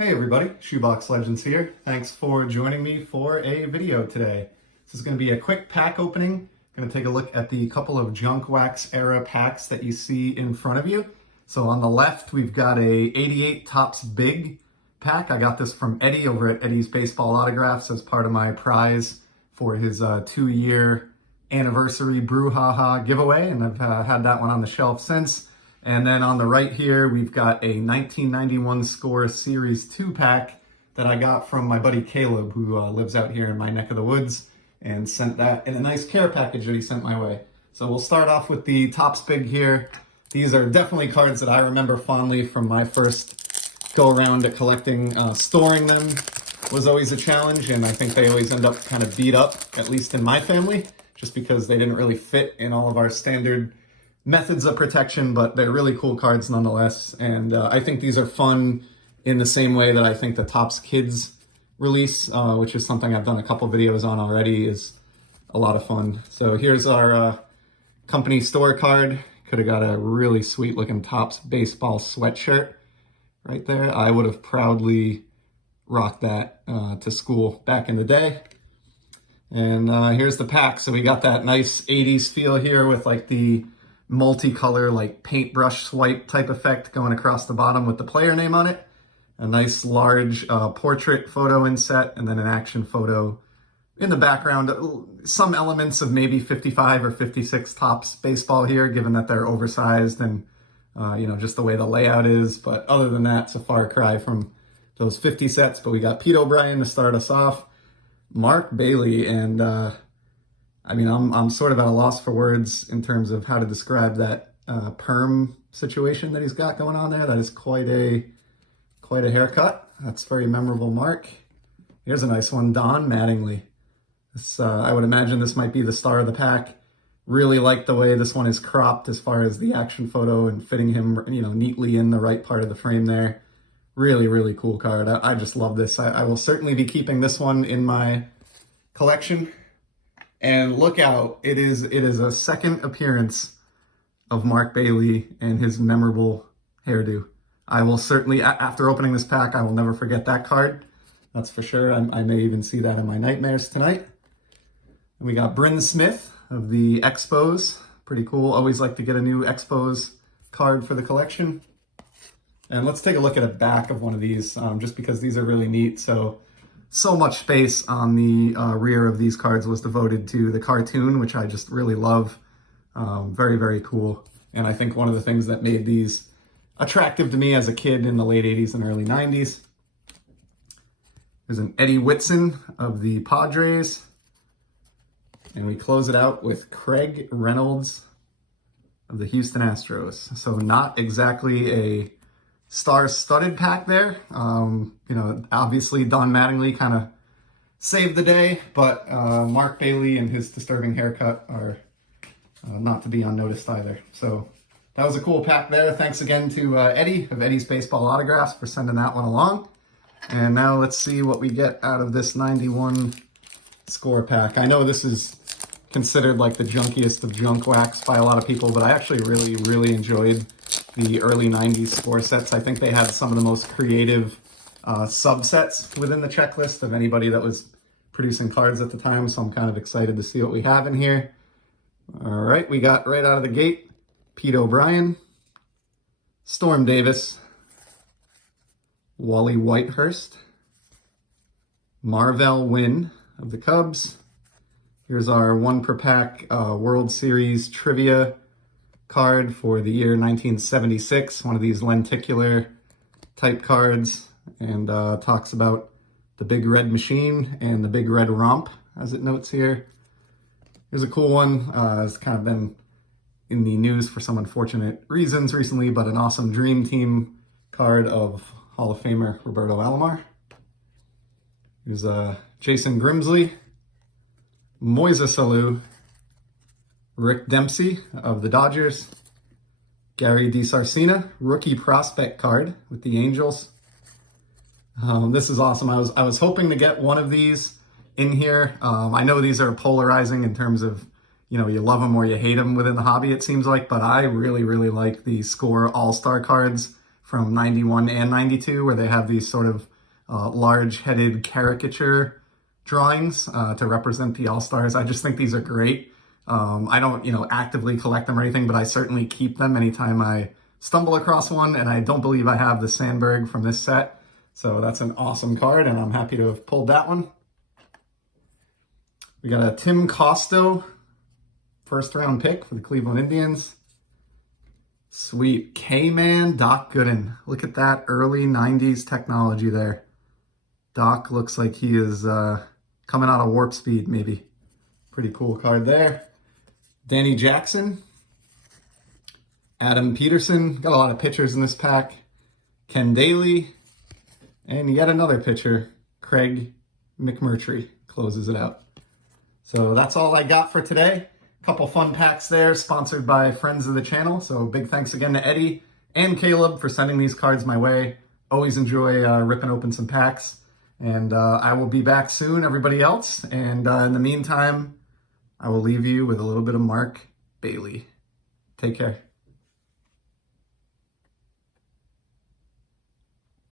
Hey everybody, Shoebox Legends here. Thanks for joining me for a video today. This is going to be a quick pack opening. Going to take a look at the couple of Junk Wax era packs that you see in front of you. So on the left, we've got a 88 Topps Big pack. I got this from Eddie over at Eddie's Baseball Autographs as part of my prize for his 2-year anniversary Brouhaha giveaway, and I've had that one on the shelf since. And then on the right here, we've got a 1991 Score Series 2 pack that I got from my buddy Caleb, who lives out here in my neck of the woods, and sent that in a nice care package that he sent my way. So we'll start off with the Topps Big here. These are definitely cards that I remember fondly from my first go around at collecting. Storing them was always a challenge, and I think they always end up kind of beat up, at least in my family, just because they didn't really fit in all of our standard methods of protection, but they're really cool cards nonetheless. And I think these are fun in the same way that I think the Topps Kids release, which is something I've done a couple videos on already, is a lot of fun. So here's our company store card. Could have got a really sweet looking Topps baseball sweatshirt right there. I would have proudly rocked that to school back in the day. And here's the pack. So we got that nice 80s feel here with like the multicolor, like paintbrush swipe type effect going across the bottom with the player name on it. A nice large portrait photo inset, and then an action photo in the background. Some elements of maybe 55 or 56 Topps baseball here, given that they're oversized and just the way the layout is. But other than that, it's a far cry from those 50 sets. But we got Pete O'Brien to start us off, Mark Bailey, and I'm sort of at a loss for words in terms of how to describe that perm situation that he's got going on there. That is quite a haircut. That's very memorable, Mark. Here's a nice one, Don Mattingly. This, I would imagine this might be the star of the pack. Really like the way this one is cropped as far as the action photo and fitting him, neatly in the right part of the frame there. Really, really cool card. I just love this. I will certainly be keeping this one in my collection. And look out, it is a second appearance of Mark Bailey and his memorable hairdo. I will certainly, after opening this pack, I will never forget that card. That's for sure. I may even see that in my nightmares tonight. And we got Bryn Smith of the Expos. Pretty cool. Always like to get a new Expos card for the collection. And let's take a look at a back of one of these, just because these are really neat. So much space on the rear of these cards was devoted to the cartoon, which I just really love. Very, very cool. And I think one of the things that made these attractive to me as a kid in the late 80s and early 90s. There's an Eddie Whitson of the Padres. And we close it out with Craig Reynolds of the Houston Astros. So not exactly a star-studded pack there. Obviously Don Mattingly kind of saved the day, but Mark Bailey and his disturbing haircut are not to be unnoticed either. So that was a cool pack there. Thanks again to Eddie of Eddie's Baseball Autographs for sending that one along. And now let's see what we get out of this 91 Score pack. I know this is considered like the junkiest of junk wax by a lot of people, but I actually really, really enjoyed the early 90s Score sets. I think they had some of the most creative subsets within the checklist of anybody that was producing cards at the time, so I'm kind of excited to see what we have in here. All right, we got right out of the gate, Pete O'Brien, Storm Davis, Wally Whitehurst, Marvell Wynn of the Cubs. Here's our 1 per pack World Series trivia card for the year 1976, one of these lenticular type cards, and talks about the Big Red Machine and the Big Red Romp, as it notes here. Here's a cool one. It's kind of been in the news for some unfortunate reasons recently, but an awesome Dream Team card of Hall of Famer Roberto Alomar. Here's Jason Grimsley, Moises Alou, Rick Dempsey of the Dodgers, Gary DiSarcina, rookie prospect card with the Angels. This is awesome. I was hoping to get one of these in here. I know these are polarizing in terms of, you love them or you hate them within the hobby, it seems like, but I really, really like the Score All-Star cards from 91 and 92, where they have these sort of large-headed caricature drawings to represent the All-Stars. I just think these are great. I don't, actively collect them or anything, but I certainly keep them anytime I stumble across one, and I don't believe I have the Sandberg from this set. So that's an awesome card, and I'm happy to have pulled that one. We got a Tim Costo first-round pick for the Cleveland Indians. Sweet. K-Man Doc Gooden. Look at that early 90s technology there. Doc looks like he is coming out of warp speed, maybe. Pretty cool card there. Danny Jackson. Adam Peterson. Got a lot of pitchers in this pack. Ken Daly. And yet another pitcher, Craig McMurtry, closes it out. So that's all I got for today. A couple fun packs there, sponsored by friends of the channel. So big thanks again to Eddie and Caleb for sending these cards my way. Always enjoy ripping open some packs. And I will be back soon, everybody else. And in the meantime, I will leave you with a little bit of Mark Bailey. Take care.